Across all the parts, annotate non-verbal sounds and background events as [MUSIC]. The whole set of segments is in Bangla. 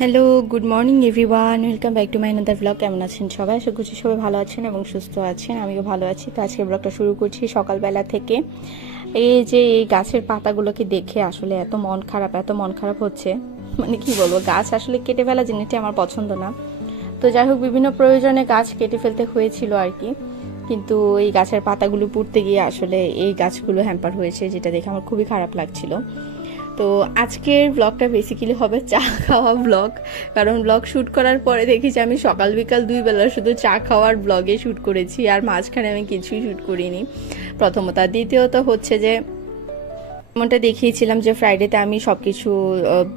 Hello good morning everyone welcome back to my another blog কেমন আছেন সবাই? আশা করছি সবাই ভালো আছেন এবং সুস্থ আছেন। আমিও ভালো আছি। তো আজকে ব্লগটা শুরু করছি সকালবেলা থেকে। এই যে এই গাছের পাতাগুলোকে দেখে আসলে এত মন খারাপ, এত মন খারাপ হচ্ছে। মানে কি বলব, গাছ আসলে কেটে ফেলা জিনিসটি আমার পছন্দ না। তো যাই হোক, বিভিন্ন প্রয়োজনে গাছ কেটে ফেলতে হয়েছিল আর কি। কিন্তু এই গাছের পাতাগুলো পুড়তে গিয়ে আসলে এই গাছগুলো হ্যাম্পার হয়েছে, যেটা দেখে আমার খুবই খারাপ লাগছিল। তো আজকের ব্লগটা বেসিক্যালি হবে চা খাওয়া ব্লগ কারণ ব্লগ শ্যুট করার পরে দেখি যে আমি সকাল বিকাল দুই বেলা শুধু চা খাওয়ার ব্লগে শ্যুট করেছি, আর মাঝখানে আমি কিছুই শ্যুট করিনি। প্রথমত আর দ্বিতীয়ত হচ্ছে যে, যেমনটা দেখিয়েছিলাম যে ফ্রাইডেতে আমি সব কিছু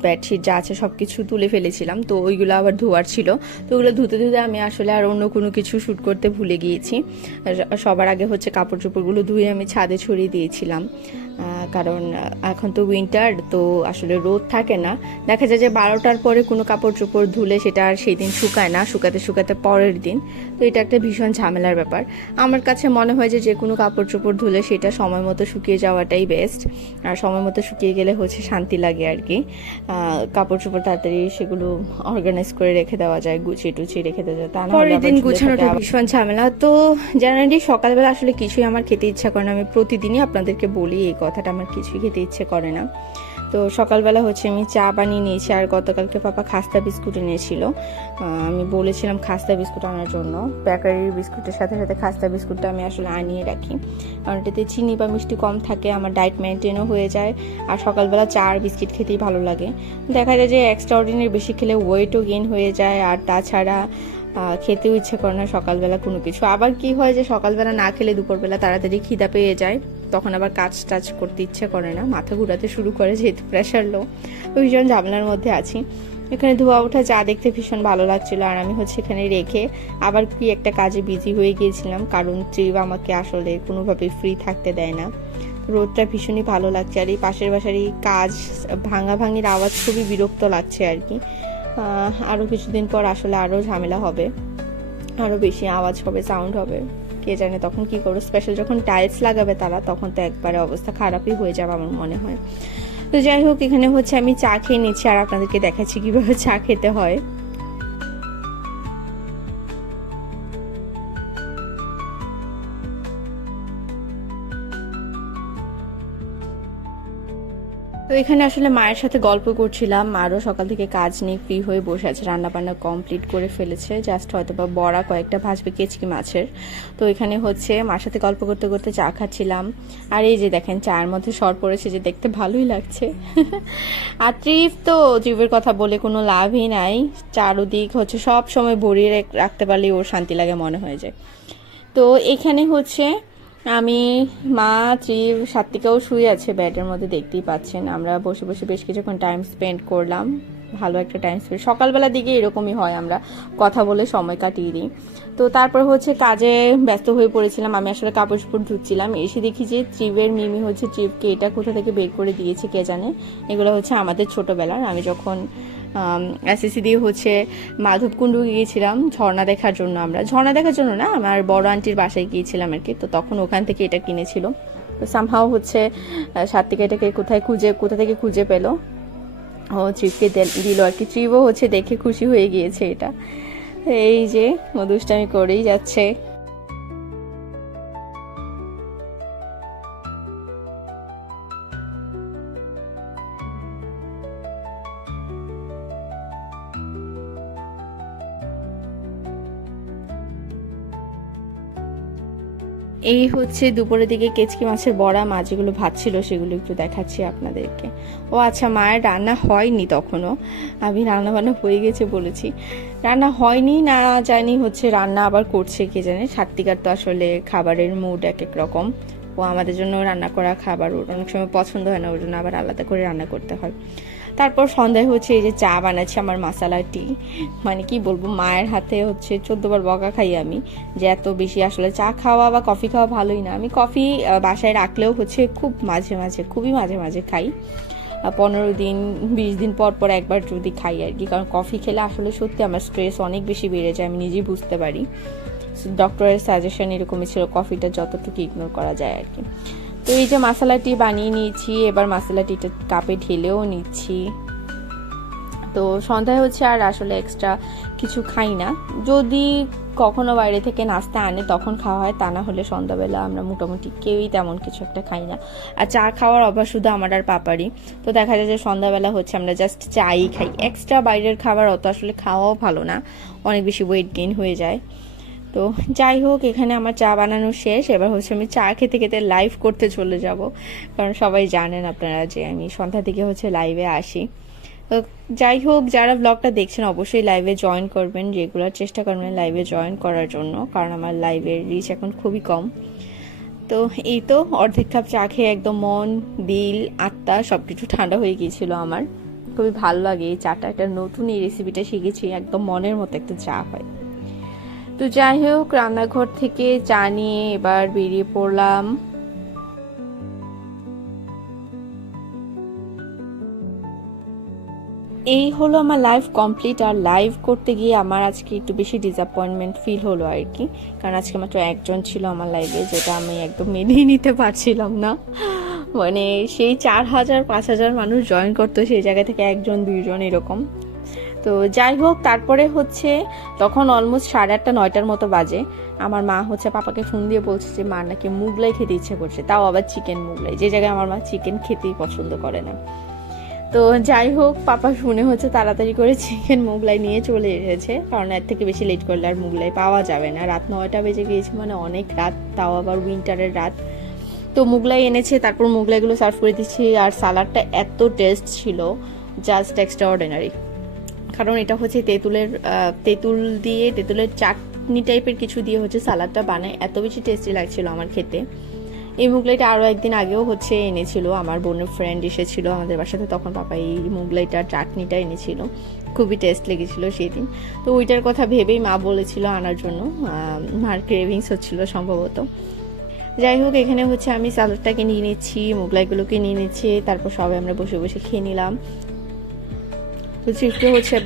বেডশিট যা আছে সব কিছু তুলে ফেলেছিলাম, তো ওইগুলো আবার ধোয়ার ছিল। তো ওগুলো ধুতে ধুতে আমি আসলে আর অন্য কোনো কিছু শ্যুট করতে ভুলে গিয়েছি। সবার আগে হচ্ছে কাপড় চোপড়গুলো ধুয়ে আমি ছাদে ছড়িয়ে দিয়েছিলাম। কারণ এখন তো উইন্টার তো আসলে রোদ থাকে না। দেখা যায় যে বারোটার পরে কোনো কাপড় চোপড় ধুলে সেটা আর সেই দিন শুকায় না শুকাতে শুকাতে পরের দিন। তো এটা একটা ভীষণ ঝামেলার ব্যাপার। আমার কাছে মনে হয় যে যে কোনো কাপড় চোপড় ধুলে সেটা সময় মতো শুকিয়ে যাওয়াটাই বেস্ট আর সময় মতো শুকিয়ে গেলে হচ্ছে শান্তি লাগে আর কি। কাপড় চোপড় তাড়াতাড়ি সেগুলো অর্গানাইজ করে রেখে দেওয়া যায় গুছিয়ে টুছিয়ে রেখে দেওয়া যায়। তা পরের দিন গুছানোটা ভীষণ ঝামেলা। তো জেনারেলি সকালবেলা আসলে কিছুই আমার খেতে ইচ্ছা করে না। আমি প্রতিদিনই আপনাদেরকে বলি এই কথাটা আমার কিছুই খেতে ইচ্ছে করে না। তো সকালবেলা হচ্ছে আমি চা বানিয়ে নিয়েছি আর গতকালকে পাপা খাস্তা বিস্কুট এনেছিল। আমি বলেছিলাম খাস্তা বিস্কুট আনার জন্য। বেকারির বিস্কুটের সাথে সাথে খাস্তা বিস্কুটটা আমি আসলে আনিয়ে রাখি। কারণ এটাতে চিনি বা মিষ্টি কম থাকে, আমার ডায়েট মেনটেনও হয়ে যায়। আর সকালবেলা চা আর বিস্কিট খেতেই ভালো লাগে। দেখা যায় যে এক্সট্রা অর্ডিনারি বেশি খেলে ওয়েটও গেন হয়ে যায়। আর তাছাড়া খেতেও ইচ্ছে করে না সকালবেলা কোনো কিছু। আবার কি হয় যে সকালবেলা না খেলে দুপুরবেলা তাড়াতাড়ি খিদা পেয়ে যায়। তখন আবার কাজ টাজ করতে ইচ্ছে করে না, মাথা ঘুরাতে শুরু করে যেহেতু প্রেশার লো ভীষণ ঝামেলার মধ্যে আছি। এখানে ধোয়া ওঠা, চা দেখতে ভীষণ ভালো লাগছিল আর আমি হচ্ছে এখানে রেখে আবার কি একটা কাজে বিজি হয়ে গিয়েছিলাম, কারণ ট্রিপ আমাকে আসলে কোনোভাবে ফ্রি থাকতে দেয় না। রোদটা ভীষণই ভালো লাগছে আর এই পাশের বাসার এই কাজ, ভাঙা ভাঙির আওয়াজ খুবই বিরক্ত লাগছে আর কি। আরও কিছুদিন পর আসলে আরও ঝামেলা হবে আরও বেশি আওয়াজ হবে সাউন্ড হবে। কে জানে তখন কি করব? স্পেশাল যখন টাইলস লাগাবে তারা, তখন তো একবারে অবস্থা খারাপই হয়ে যাবে আমার মনে হয়। তো যাই হোক, এখানে হচ্ছে আমি চা খেয়ে নিচ্ছি, আর আপনাদেরকে দেখাচ্ছি কীভাবে চা খেতে হয়। তো এখানে আসলে মায়ের সাথে গল্প করছিলাম। মারও সকাল থেকে কাজ নেই, ফ্রি হয়ে বসে আছে রান্না বান্না কমপ্লিট করে ফেলেছে। জাস্ট হয়তো বা বড়া কয়েকটা ভাজবে কেচকি মাছের। তো এখানে হচ্ছে মার সাথে গল্প করতে করতে চা খাচ্ছিলাম। আর এই যে দেখেন, চায়ের মধ্যে সর পড়েছে যে দেখতে ভালোই লাগছে। [LAUGHS] আর ট্রিপ তো ট্রিপের কথা বলে কোনো লাভই নাই। চারোদিক হচ্ছে সব সময় ভরিয়ে রাখতে পারলে ওর শান্তি লাগে মনে হয়ে যায়। তো এখানে হচ্ছে আমি, মা ত্রিব সাত্বিকাও শুয়ে আছে ব্যাডের মধ্যে, দেখতেই পাচ্ছেন। আমরা বসে বসে বেশ কিছুক্ষণ টাইম স্পেন্ড করলাম। ভালো একটা টাইম স্পেন্ড সকালবেলার দিকে এরকমই হয় আমরা, কথা বলে সময় কাটিয়ে দিই। তো তারপর হচ্ছে কাজে ব্যস্ত হয়ে পড়েছিলাম, আমি আসলে কাপড় চোপড় ধুচ্ছিলাম। এসে দেখি যে ট্রিপের মিমি হচ্ছে ট্রিপকে এটা কোথা থেকে বের করে দিয়েছে কে জানে? এগুলো হচ্ছে আমাদের ছোটবেলার। আমি যখন এসএসসি দিয়ে হচ্ছে মাধবকুণ্ড গিয়েছিলাম ঝর্ণা দেখার জন্য আমরা। ঝর্ণা দেখার জন্য না আমার বড় আন্টির বাসায় গিয়েছিলাম আর কি তো তখন ওখান থেকে এটা কিনেছিল। তো সামহাও হচ্ছে আহ, সাত্বিকা এটাকে কোথায় খুঁজে কোথা থেকে খুঁজে পেল। ও ট্রিপকে দিল আর কি ট্রিপও হচ্ছে দেখে খুশি হয়ে গিয়েছে এটা। এই যে মধুষ্টামি করেই যাচ্ছে। এই হচ্ছে দুপুরের দিকে কেচকি মাছের বড়া মাছ যেগুলো ভাত ছিল সেগুলো একটু দেখাচ্ছি আপনাদেরকে। ও আচ্ছা মায়ের রান্না হয়নি তখনও। আমি রান্না বান্না হয়ে গেছে বলেছি। রান্না হয়নি, না জানি হচ্ছে রান্না আবার করছে কে জানে। সাত্বিকার তো আসলে খাবারের মুড এক এক রকম। ও আমাদের জন্য রান্না করা খাবার, ওর অনেক সময় পছন্দ হয় না, ওর জন্য আবার আলাদা করে রান্না করতে হয়। তারপর সন্ধ্যায় হচ্ছে এই যে চা বানাচ্ছি আমার মাসালা টি। মানে কি বলব, মায়ের হাতে হচ্ছে চোদ্দবার বকা খাই আমি যে এত বেশি আসলে চা খাওয়া বা কফি খাওয়া ভালোই না। আমি কফি বাসায় রাখলেও হচ্ছে খুব মাঝে মাঝে, খুবই মাঝে মাঝে খাই। পনেরো দিন, বিশ দিন পর পর একবার যদি খাই আর কি, কারণ কফি খেলে আসলে সত্যি আমার স্ট্রেস অনেক বেশি বেড়ে যায়, আমি নিজেই বুঝতে পারি। ডক্টরের সাজেশন এরকমই ছিল, কফিটা যতটুকু ইগনোর করা যায় আর কি। তো এই যে মশলা টি বানিয়ে নিয়েছি, এবার মশলা টিটা কাপে ঢেলেও নিচ্ছি। তো সন্ধ্যায় হচ্ছে আর আসলে এক্সট্রা কিছু খাই না। যদি কখনো বাইরে থেকে নাস্তা আনে, তখন খাওয়া হয়, তা না হলে সন্ধ্যাবেলা আমরা মোটামুটি কেউই তেমন কিছু একটা খাই না। আর চা খাওয়ার অভ্যাস শুধু আমার আর পাপারই। তো দেখা যায় যে সন্ধ্যাবেলা হচ্ছে আমরা জাস্ট চাই খাই। এক্সট্রা বাইরের খাবার অত আসলে খাওয়াও ভালো না। অনেক বেশি ওয়েট গেইন হয়ে যায়। তো যাই হোক, এখানে আমার চা বানানো শেষ। এবার হচ্ছে আমি চা খেতে খেতে লাইভ করতে চলে যাব। কারণ সবাই জানেন আপনারা যে আমি সন্ধ্যা থেকে হচ্ছে লাইভে আসি। তো যাই হোক, যারা ব্লগটা দেখছেন অবশ্যই লাইভে জয়েন করবেন। রেগুলার চেষ্টা করবেন লাইভে জয়েন করার জন্য, কারণ আমার লাইভের রিচ এখন খুবই কম। তো এই তো, অর্ধেক কাপ চা খেয়ে একদম মন, দিল, আত্মা সব কিছু ঠান্ডা হয়ে গিয়েছিল আমার। খুবই ভালো লাগে এই চাটা। একটা নতুন এই রেসিপিটা শিখেছি, একদম মনের মতো একটা চা হয়। তো যাই হোক, রান্নাঘর থেকে চা নিয়ে এবার বেরিয়ে পড়লাম। এই হলো আমার লাইভ কমপ্লিট আর লাইভ করতে গিয়ে আমার আজকে একটু বেশি ডিসঅ্যাপয়েন্টমেন্ট ফিল হলো আর কি। কারণ আজকে মাত্র একজন ছিল আমার লাইভে যেটা আমি একদম মেনেই নিতে পারছিলাম না। মানে সেই চার হাজার, পাঁচ হাজার মানুষ জয়েন করতো, সেই জায়গা থেকে একজন, দুইজন এরকম। তো যাই হোক, তারপরে হচ্ছে তখন অলমোস্ট সাড়ে আটটা, নয়টার মতো বাজে। আমার মা হচ্ছে পাপাকে ফোন দিয়ে বলছে যে, মার নাকি মুগলাই খেতে ইচ্ছে করছে। তাও আবার চিকেন মুগলাই। যে জায়গায় আমার মা চিকেন খেতেই পছন্দ করে না। তো যাই হোক, পাপা শুনে হচ্ছে তাড়াতাড়ি করে চিকেন মুগলাই নিয়ে চলে এসেছে। কারণ এর থেকে বেশি লেট করলে আর মুগলাই পাওয়া যাবে না। রাত নয়টা বেজে গিয়েছে মানে অনেক রাত, তাও আবার উইন্টারের রাত। তো মুগলাই এনেছে, তারপর মুগলাইগুলো সার্ভ করে দিচ্ছি। আর সালাডটা এত টেস্ট ছিল জাস্ট এক্সট্রা অর্ডিনারি কারণ এটা হচ্ছে তেঁতুলের তেঁতুল দিয়ে, তেঁতুলের চাটনি টাইপের কিছু দিয়ে হচ্ছে সালাডটা বানায়। এত বেশি টেস্টি লাগছিল আমার খেতে। এই মুগলাইটা আরও একদিন আগেও হচ্ছে এনেছিল। আমার বোনের ফ্রেন্ড এসেছিল আমাদের বাসাতে, তখন পাপা এই মুগলাইটার চাটনিটা এনেছিল। খুবই টেস্ট লেগেছিল সেই দিন তো ওইটার কথা ভেবেই মা বলেছিল আনার জন্য। মার ক্রেভিংস হচ্ছিল সম্ভবত। যাই হোক, এখানে হচ্ছে আমি সালাডটাকে নিয়ে নিচ্ছি, মোগলাইগুলোকে নিয়ে নিচ্ছি, তারপর সবাই আমরা বসে বসে খেয়ে নিলাম। চিপকে হচ্ছে?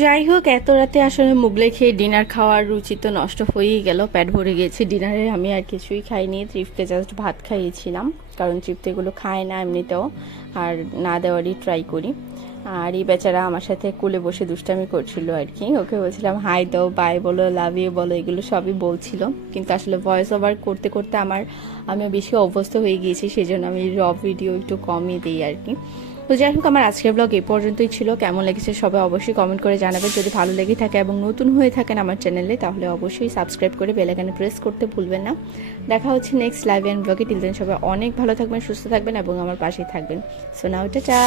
যাই হোক এত রাতে আসলে মুগলে খেয়ে ডিনার খাওয়ার রুচি তো নষ্ট হয়েই গেল। পেট ভরে গেছে। ডিনারে আমি আর কিছুই খাইনি। তৃপ্তে জাস্ট ভাত খাইয়েছিলাম, কারণ তৃপ্তি এগুলো খায় না এমনিতেও, আর না দেওয়ারই ট্রাই করি। আর এই বেচারা আমার সাথে কোলে বসে দুষ্টামি করছিল আর কি। ওকে বলছিলাম, হাই দাও বাই বলো লাভ ইউ বলো, এগুলো সবই বলছিল। কিন্তু আসলে ভয়েস ওভার করতে করতে আমার আমি বেশি অভ্যস্ত হয়ে গিয়েছি সেই জন্য আমি র ভিডিও একটু কমই দিই আর কি। তো যাই হোক, আমার আজকের ব্লগ এই পর্যন্তই ছিল। কেমন লেগেছে সবাই অবশ্যই কমেন্ট করে জানাবে যদি ভালো লেগে থাকে এবং নতুন হয়ে থাকেন আমার চ্যানেলে তাহলে অবশ্যই সাবস্ক্রাইব করে বেলাইকানে প্রেস করতে ভুলবেন না। দেখা হচ্ছে নেক্সট লাইভ অ্যান্ড ব্লগে টিল দেন সবাই অনেক ভালো থাকবেন, সুস্থ থাকবেন এবং আমার পাশেই থাকবেন। সো নাও টা